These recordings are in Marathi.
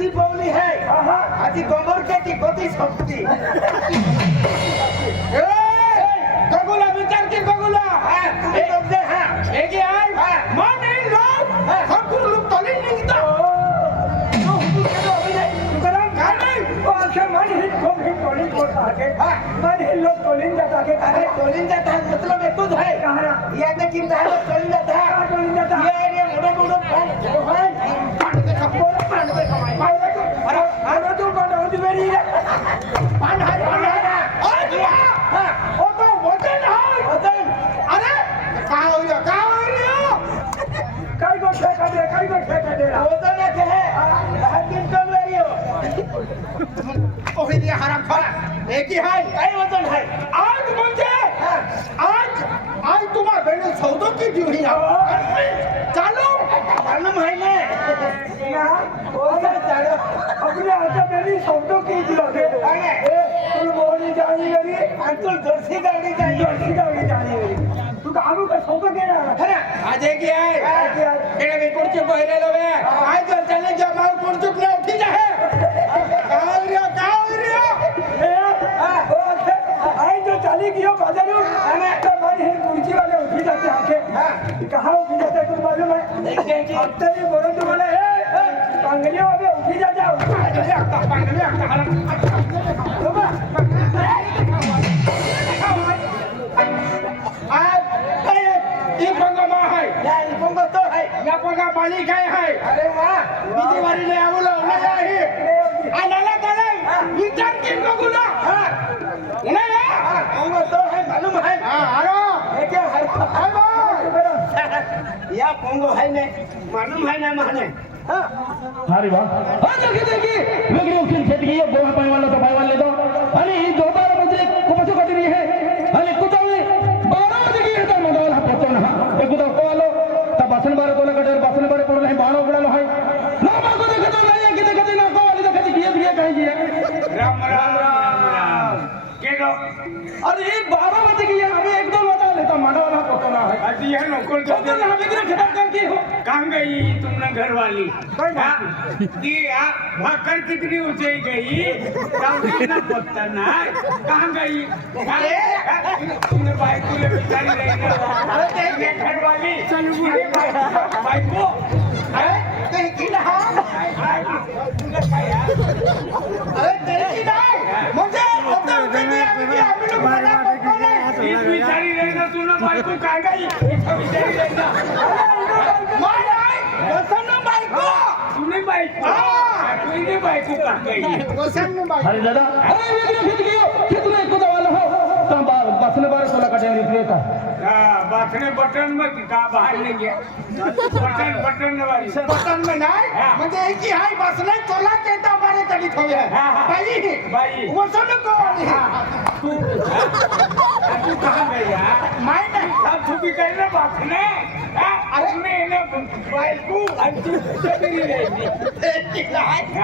शक्ती पावली आहे आधी गोंबरक्याची कोती शक्ती गगुला विचार की गगुला तुम्ही लोक दे हे की आहे मन हे लोक हम तुम लोग तोली निघता तुकाराम काय नाही असे मन ही खूप ही टोलिंग करता है मन ही लोग टोलिंग जाता है अरे टोलिंग जाता है मतलब एक तो है ये ने चिंता है टोलिंग जाता है टोलिंग जाता ये मोठे मोठे पान के खप्पोर पान के कमाई अरे तू कौन हो मेरी पान है ओ तो वजन है वजन अरे काय होईल काय गोष्ट काय दे वजन है 10 क्विंटल वेरियो ओही दिया हराम खोला हे की आहे काय वजन है आज म्हणजे आज तुम्हाला बेने सौदो की दिवही चालू मालूम है ने ना ओसा चालो अपने हाथ मेरी शब्दों की दिलोगे अरे तू बोली जानी मेरी अंकुल जर्सी गाड़ी चाहिए जर्सी का भी जानी मेरी तू कामू का शब्द के ना खरा आज हे की आहे केडे बे कुर्ची पहिलेलो बे आज जर चले जमाव कुर्ची प्ले उठी जाहे गाव रे आई जो चाली कियो बाजारू तो मन ही कुर्सी वाले उठी जाते आके कहाँ उठी जाते तुम मालूम है देखिए कि अब तेरी बोलो तुम बोले कांगलियों वाले उठी जा जाओ या इपोंगो तो है या पंगा मालिक आहे अरे वाह बीजी वारी ले आवलो नाही आहे आनाला त्याला विचार की बघूला नाही आहे पोंगो तो है मालूम है अरे ये क्या है हाय बा या पोंगो है ने मालूम है ना माने हाँ अरे वाह हा देखी वेगळी उखील शेतकी गोहा पैवाला तो पैवाला दो आणि ही जोबार म्हणजे खूपच कठीण आहे आणि कुठे 12 वाजे की येता मगाला पोचून हा ते कुठे कोलो तर बासन बार कोला कडे बासन बार पडलो आहे बाणो उडालो आहे ना मागो देखतो नाही की देखते ना को वाली देखती किए काही जी राम राम राम केडो अरे 12 वाजे की आम्ही 1-2 वाजा लेता मंडवाला पोचून आहे अजी है नोकर तो ना वेगळे खटाक करती हो कहाँ गई तुमने घर वाली दी भाकर कितनी ऊंचाई गई राउडी ना पत्ता ना कहाँ गई अरे तुमने बाइक को ले बेचारी रही ना अरे घर वाली बाइक को कहीं की ना अरे तेरे की नहीं मुझे अपने उठे नहीं अभी लोग बड़ा पकड़े इस बेचारी रही ना तूने बाइक को कहाँ गई इसको बेचारी रही ना मार आई वसंत बाइक को तूने बाइक को तूने बाइक को कहाँ गई वसंत बाइक अरे दादा अरे वेगळे खित गयो कितने को दवाला हो तो बासन बार कोला कडे निकले था बाथने बटन में का बाहर नहीं गया बटन वाली बटन में नहीं मुझे एक ही हाई बसने चला के तो हमारे तली थोड़े भाई वो सब को तू कहाँ गया मैं नहीं सब छुपी कर रहे बाथने अरे मैं ने बाइक को अंतिम चली रही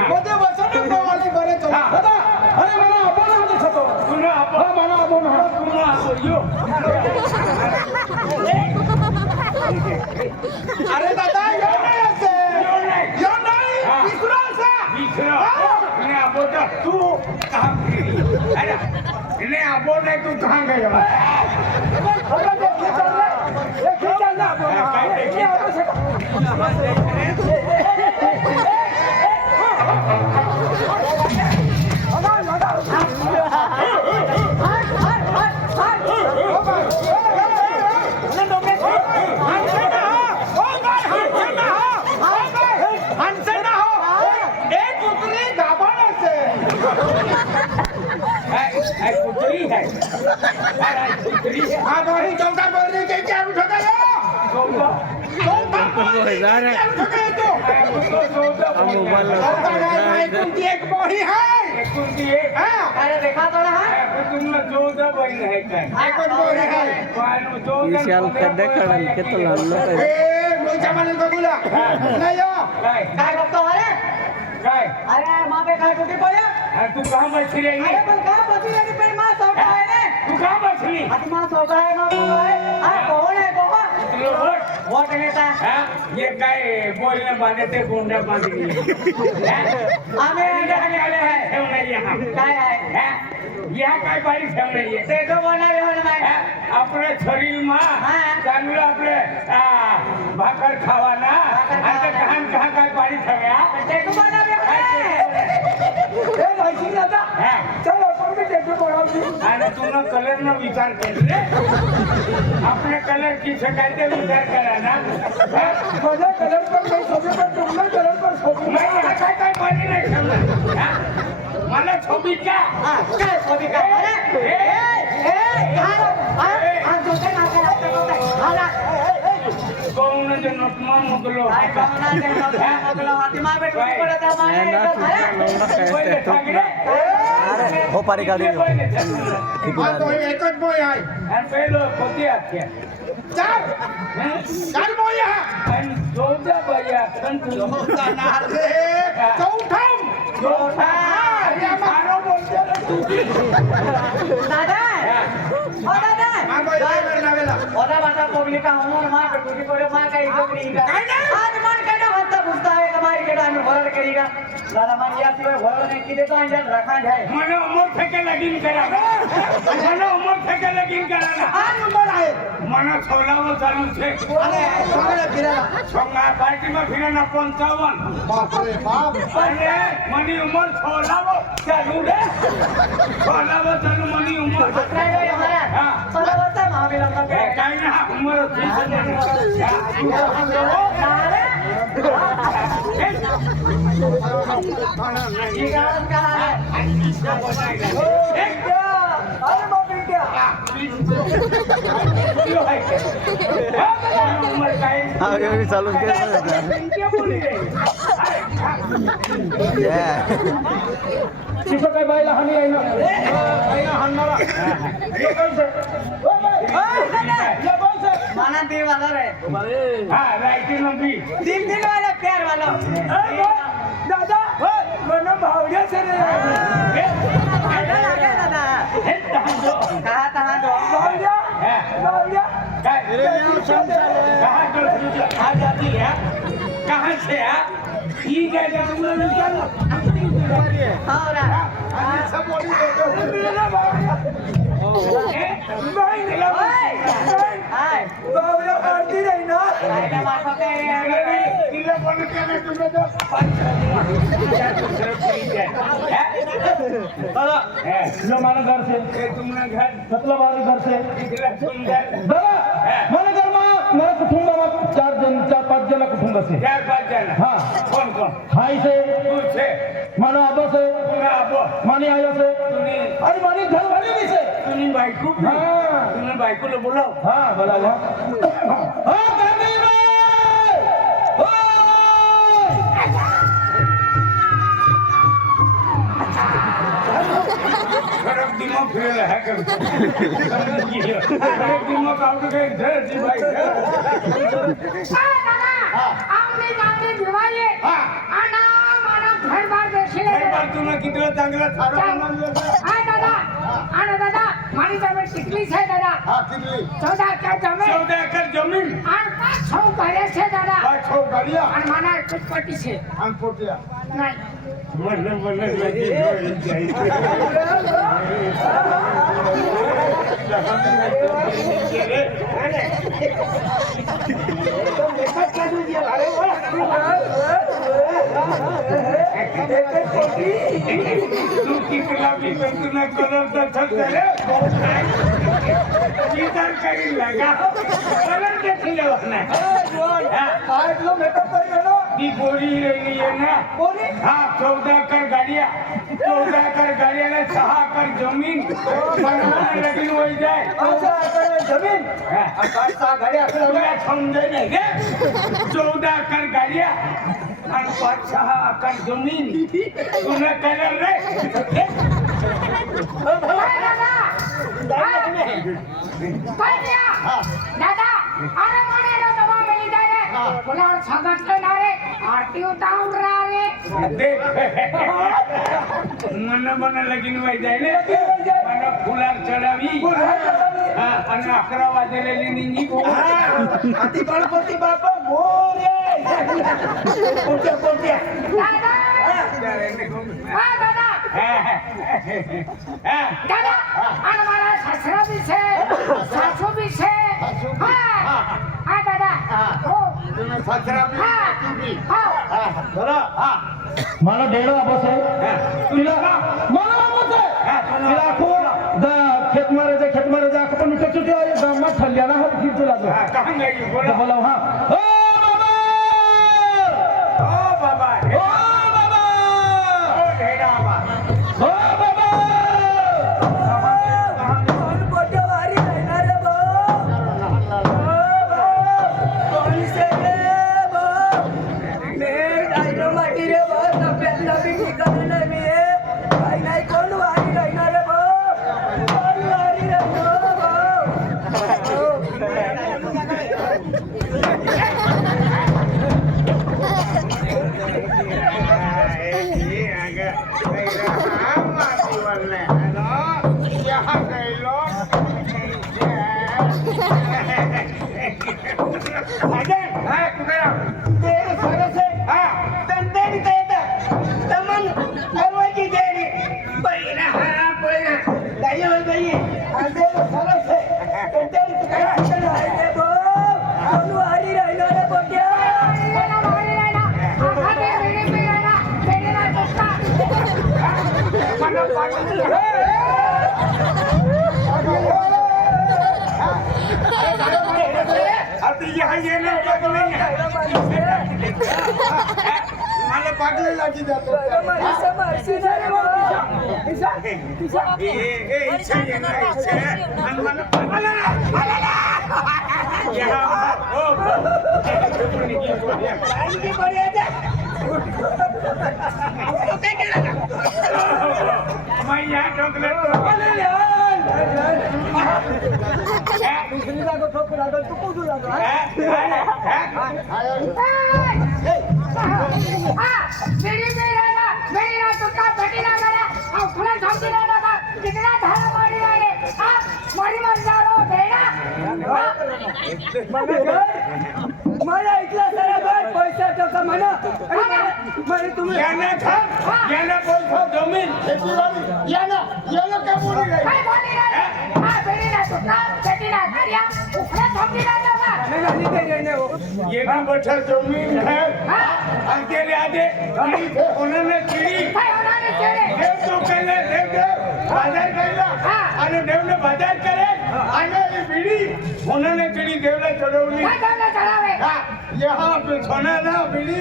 मुझे वसंत को वाली बड़े चला दादा अरे मला आपण हा दिसतो तूने हा मला आपण हा तूने आपको यो अरे दादा यो नाही असे यो नाही विसरा असा विसरा ने आबोटा तू कहां गेली अरे ने आबोने तू कहां गया अरे देखिए चल रहा ये चल कुत्री है कुत्री हाँ वही चौथा बोलने के क्या उठ गए चौथा बोलने जा रहा है उठ गए तो कुंती एक बोही है कुंती एक हाँ अरे देखा तो ना तुमने 14 बहन है क्या एक बोही है विशाल कड्डे कड़ल के तो लाल ए मुझे मालूम को बोला नहीं हो काय करतो अरे काय अरे मागे काय कुठे पडलं अरे तू कहाँ बसली रही अरे पण काय बसली रे पण मा सौका आहे ना तू कहाँ बसली आता मा सौका आहे मा सौका आहे अरे कोण आहे कोण तुला वोट वोट नेता हाँ? ये काय बोलने बांधे थे गोंडा बांधे आम्ही अंडे आले आहे यहाँ काय आहे हाँ? यहाँ काय बारीक ठेव नाहीये ते तो बनावे हो ना हाँ? आपल्या शरीर मा हाँ. चांगलं आपले भाकर खावा ना भाकर खावा आता ना. कहाँ काय पाणी ठेव्या ते तो बनावे हो काय ना ए नाही दादा हाँ. चल आपण मी टेक्टर बोलावली आणि तुला कलर न विचार केले आपले कलर की सकाळचे विचार करा ना हाँ? माझा कलर पण काही सोबे पण तुमचा कलर पण सोबे नाही हा काय पाणी नाही ठेवणार हाँ? मला छोबीत का हा काय सोबी काय अरे ए अरे हा जोते ना काय आला कोणाचे नोटमा मोकलो काय कामना ते नगलो हाती मा बेटू पडत आहे पहिले सांगले हो पारी गाडी हा तो एकच बोय आहे आणि पहिलो कोती आख्या चार बोय आहे आणि 14 बोय आहे चौथम अरे मारो बोलते दादा ओ दादा ओदा बाटा पब्लिक हमर मा बेटू पडे मा काय इकडे आज मन केडा होता बुझता है कमाई केडा आम्ही भरड करीगा दादा मान या शिवाय भरड नाही किती तो अंजल रखा जाय મને ઉમર થકે લગીન કરા મને ઉમર થકે લગીન કરા આ નંબર आहे મને છોલાવો ચાલુ છે અરે છોકરા ફિરા છોંગા પાર્ટીમાં ફિરાના 55 બાપ રે બાપ અને મની ઉમર છોલાવો ચાલુ રે છોલાવો ચાલુ મની ઉમર काय रे हमारा હા चला बता महावीर का એ કાઈ ના ઉમર अरे बाप रे क्या उमर काय आगे भी चालू केलं बोली रे तिथं काय बायला हानी आहे ना बाईला हाणणारा माना दे वाला रे हा रायटी नंबी दिन वाला प्यार वाला दादा मन भावड्या से रे दादा लागे दादा कहा कहा दो भावड्या भावड्या कहाँ जाती है कहाँ से है ये क्या तुमने निकालो और सब बोली हाय भावड्या आरती रही ना आयला माफा काय तिला पण केलं तुम्ही तो दादा लो मारा घर से तुमने घर मतलब वाले घर से तिला सुंदर दादा मारा घर में मेरा कुटुंब में 4-5 जन कुटुंब से 4-5 जण हाँ कोण कोण भाई से तू छे मानो आबा से तुला आबो मानी आया से तुम्ही अरे मानी घर वाले भी से तुम्ही बायको हाँ तुम्ही बायकोला बोलाव हाँ बोला लो हाँ गांधी भाई खरब दिमाग फिरेला है का खरब दिमाग आउट गए घर जी भाई आमने जाते दिवाळी हा आना माना घरबार देखील एक बार तुला कितला चांगला थारो बनवलं हाय दादा आना दादा मारी जमीन टिकली છે दादा हा कितली 14 एकर जमीन 14 एकर जमीन आणि 5 ઘરે છે દાदा काय छो गाडिया आणि माना एकच पट्टी છે आणि पोटिया नाही म्हणलं लगी होईल तू कितला विचार तुला कलर तर छत्तरे विचार करी लगा कलर देखील नाही काय तुला मेकअप करी गेलो ती गोरी रही है ना कोणी हाँ 14 एकर गाड़िया 14 एकर गाड़िया ने 6 एकर जमीन बनाने लगी हो जाए असं आपण जमीन हाँ, काय सा घडी असं तुला समझे नहीं के 14 एकर गाड़िया और 5-6 एकर जमीन तूने कलर रे हाय दादा काय दादा अरे माने रो दबा मिली जाय रे बोला सांगत नाही रे आरती उतारून रहा रे देख मन लगीन वय जायले मन फुलार चढावी हा आणि 11 वाजलेली निंगी अति गणपती बाप्पा मोरया कोणत्या दादा हा दादा दादा आणि मला सासरा बी छे सासू बी छे हा दादा हो हा मला डेढ़ वापस है तुला मला वापस है तिला को खेत मारे जा आपण उठे चुके आहे गामात ठल्ल्याला हात फिरतो लागो कहां गई बोला बोला हां ओ बाबा ओ बाबा ओ ढेडा बाबा बाबा कोण कोणत्या वारी राहणार रे कोण से रे मैं डायनो माटी रे तब्येत नवी ठिकाणी नाही मी काही नाही कोण वारी राहणार रे कोण वारी मला पागल लागी जातो मेरी ना तुका भेटी ना मेरा और खुला समझी ना का कितना धारा मारी रे मरी मर जा रो बेड़ा मला इथला सारा घर पैसा टका म्हणा मला तुम्ही याना खा याना पैसा जमीन शेतीवाडी याना काय बोली काय बोली रे मेरी ना तुका भेटी ना करिया खुला समझी ना का मैं गाली दे रहे हो ये भी बच्चा जमीन है अकेले आदे उन्होंने चिड़ी काय होणार रे तेरे देव तो केले देव बाजार केला आणि देवने बाजार करे आणि ही बीड़ी उन्होंने चिड़ी देवला चढवली काय करना चढावे यहाँ पे सोना ना बीड़ी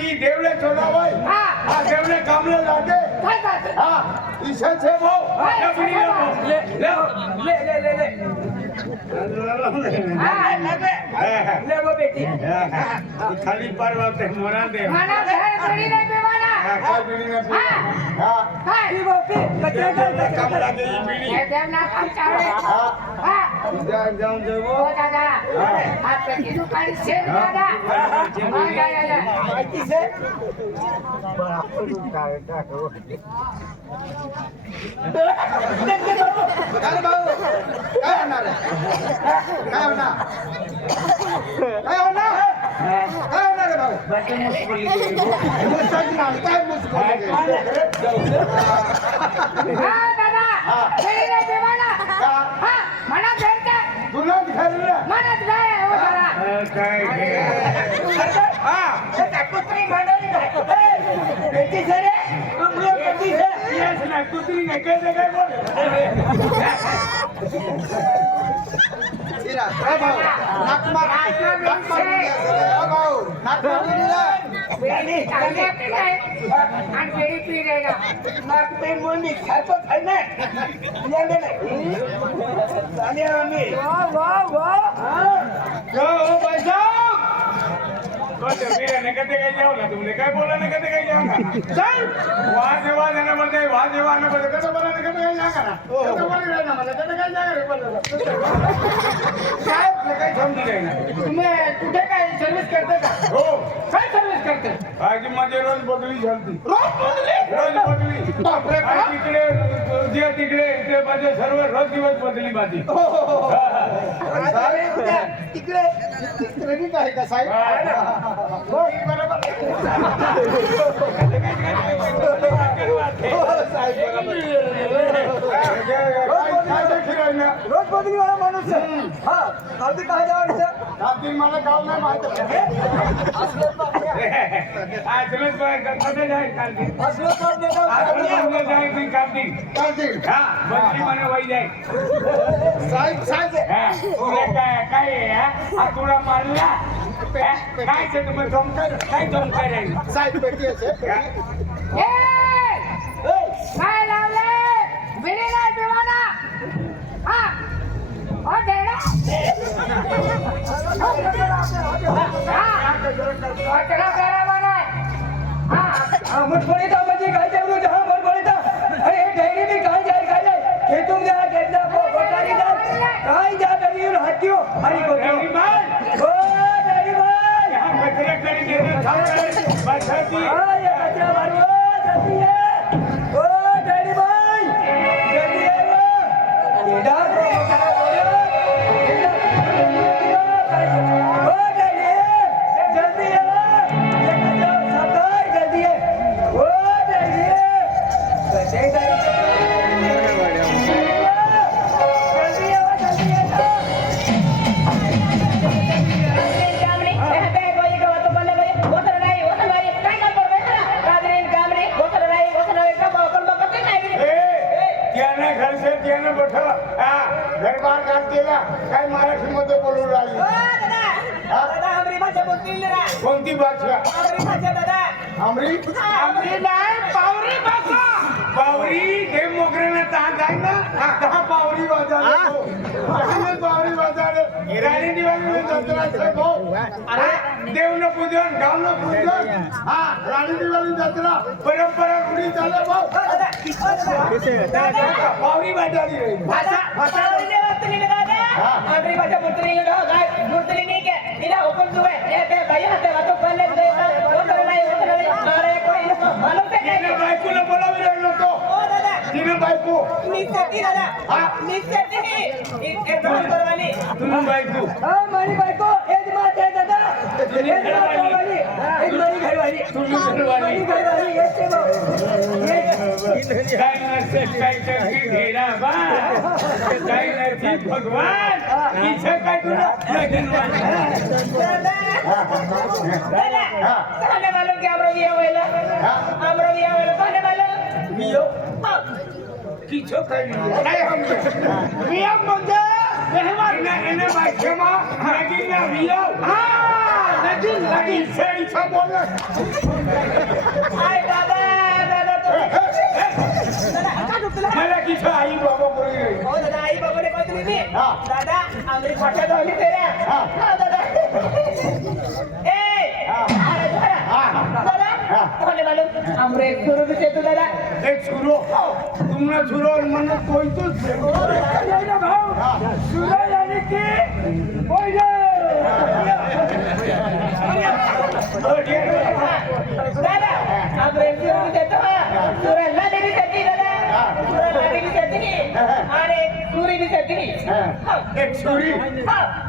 ई देवले चढावाय हा देवले कामले लागे काय करते हा इसे से वो या बीड़ी ले ले वो बेटी खाली परवते मोरा दे माना घर पड़ी नहीं बेवाना काय बीड़ी ने काय ही वो पे कचरा काम लागे ई बीड़ी ये देवना काम चावड़े हां जाऊं जेवो ओ दादा आप की दुकान से दादा या माहिती से अरे भाऊ काय होणार काय होणार काय होणार काय होणार रे भाऊ काय हां दादा पड़ी नहीं बेवाना हां मना भेटते तुला घरला मनच गए ओ दादा काय हा कुत्री मंडळी बेटी से रे तुमने बेटी से येस ना कुत्री ने काय बोल सिरा भाऊ नाकमा भाऊ नाकमा बेड़ी काले पीले और बेड़ी पी रहेगा नाक पे मुंडी खातो खाई ना येंगे ना सानिया मम्मी वाह वाह वाह यो भाई साहब तो मेरे कते काही जाऊ ना तुमने काय बोला ना कते काही जाऊ ना चल वाद आना बोलते वाद आना बोलते कते बोला ना कते काही जाऊ ना कते बोली रे ना मला कते काही जाऊ रे बोललो साहेब काही समजू नाही ना तुम्ही कुठे काय सर्व्हिस करते का हो काय सर्व्हिस करते आज माझे रोज बदली झालती रोज बदली बापरे तिकडे जे तिकडे ते माझे सर्व रोज दिवस बदली माझी तिकडे ट्रेनिंग आहे का साहेब हो बरोबर रोज बदली वाला माणूस आहे हा अगदी काय जायचं मला गाव नाही माहित तुला मारला काय तुम्ही जमकर काय जमकर साहेब पेटी काय लावले बिडी नाही पिवाना हा ओ ढेडा मुठभरीता म्हणजे काय जाऊ जहा मुठभरीता अरे डेरी में काय जाए खेतों में गेंदा को कोठारी जाए काय जा डरी और हाथियों हरी को ओ डेरी भाई यहाँ कचरा करी देना बचाती ये कचरा मारो जल्दी है ओ डेरी भाई जल्दी है वो केडा को करा बोलो ओ डेरी जल्दी है ये कचरा सफाई जल्दी है ओ डेरी जल्दी त्याने घर से त्याने बैठा घर बार काट दिला काय मराठीमध्ये बोलू राहिली कोणती भाषा आमरी आमरी नाही पावरी भाषा पावरी हे मोगऱ्याने तहा जाय ना तहा पावरी वाजाले पावरी वाजाले राणी दिवाळी जत्रा भाऊ अरे देव न पूजन गाव न पूजन हा राणी दिवाळी जत्रा परंपरा रूढी चालले भाऊ पावरी वाजाली भाषा भाषा बायकोला बोलावी लागलो तो तिने बायको तुम्ही बायको मारी बायको एक बात है दादा एक बात वाली एक मारी घरवाली मारी घरवाली ऐसे काय नसते काय करते घेरा बा काय नसते भगवान इच्छा काय तुला लगीन किछो काही नाही वियम म्हणजे मेहमान એને ભાષામાં लगीन વિયમ હા लगीन लगीन से इच्छा बोल मला किछो आई बाबा बोली रही दादा आमरी भाषा झाली तेऱ्या दादा हमरे सुरू भी तू दादा एक सुरो तुमने सुरो मन कोई तो सुरा यानी कि कोई दादा हमरे सुरू भी देतो सुरला देवी सती दादा सुरला देवी सती अरे सूरी भी सती एक छुरी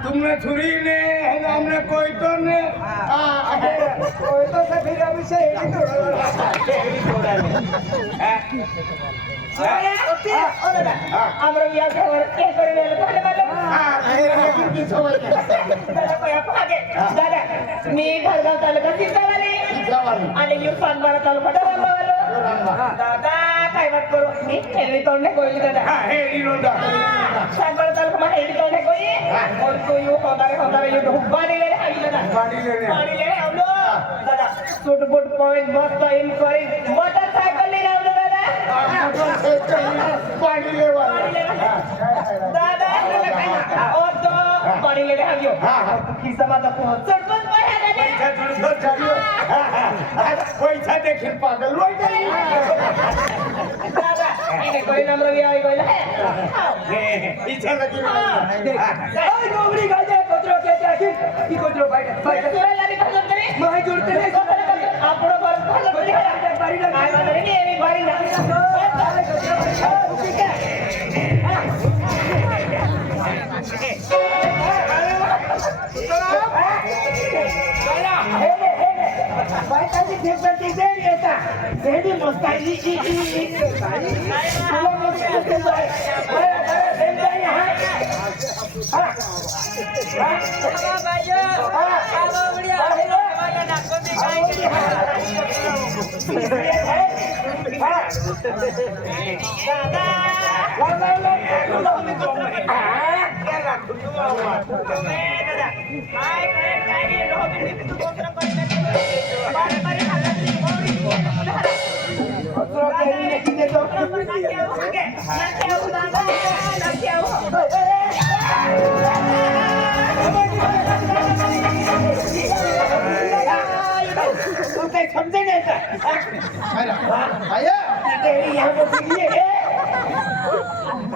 तुमने छुरी ने हमने कोई तो ने कोई तो सभी का विषय আমরা ইয়াকে কে করে নিল তাহলে বলো दादा मी घरगाव तालुका सिद्धावाली आणि युफान बारा तालुका डबावालो दादा काय बात करू मी हेरी तोंडे कोई दादा हा हे इरोडा सांबारा तालुका मा हेरी तोंडे कोई और कोई यो होदारे यो ढुब्बाडी ले आई दादा बाडी ले आवलो दादा सूट बूट पॉइंट मस्त इन्क्वायरी मोटरसायकल ले आवलो दादा पाणी लेवा दादा और तो पाणी ले आयो खिसा माझा चढपण पाया दादा पैसा जुळतो चालू पैसा देखील पागल होय नाही इच्छा लगी ओए डोगरी गाजे कोतरो कहते हैं कि कोतरो बाइट बाइट मैं जुड़ते नहीं આપણો બાર बारी लग એની બારી बाइटाची ठेपची देरी येता देरी मोस्ताली तुला मोस्ताली जाय तू काही समजे नाही का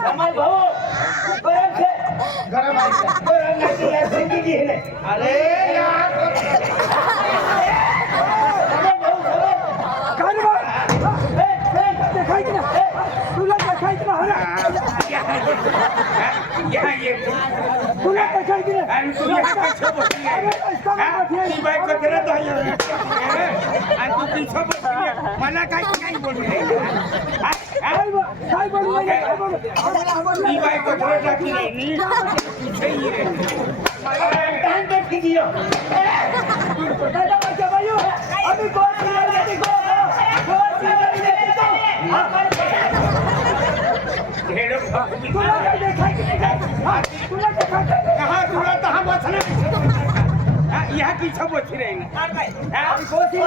हमारे भाऊ गरम से गरम आहे गरम नहीं है जिंदगी है अरे यार तुला देखायचं ना यहाँ ये तुला देखायचं ना आणि तू यहाँ कशा बसली आहे ती बायको करत आहे आणि तू पिछा बसली आहे मला काही बोलू नये काय बोलू ती बायको करत टाकली नाही दादा माझ्या बायू आम्ही गोल फिरायला तुला काय देखायचं तुला देखायचं कहा तुला तहा बसले यहाँ पीछा बसली नाही कोशिश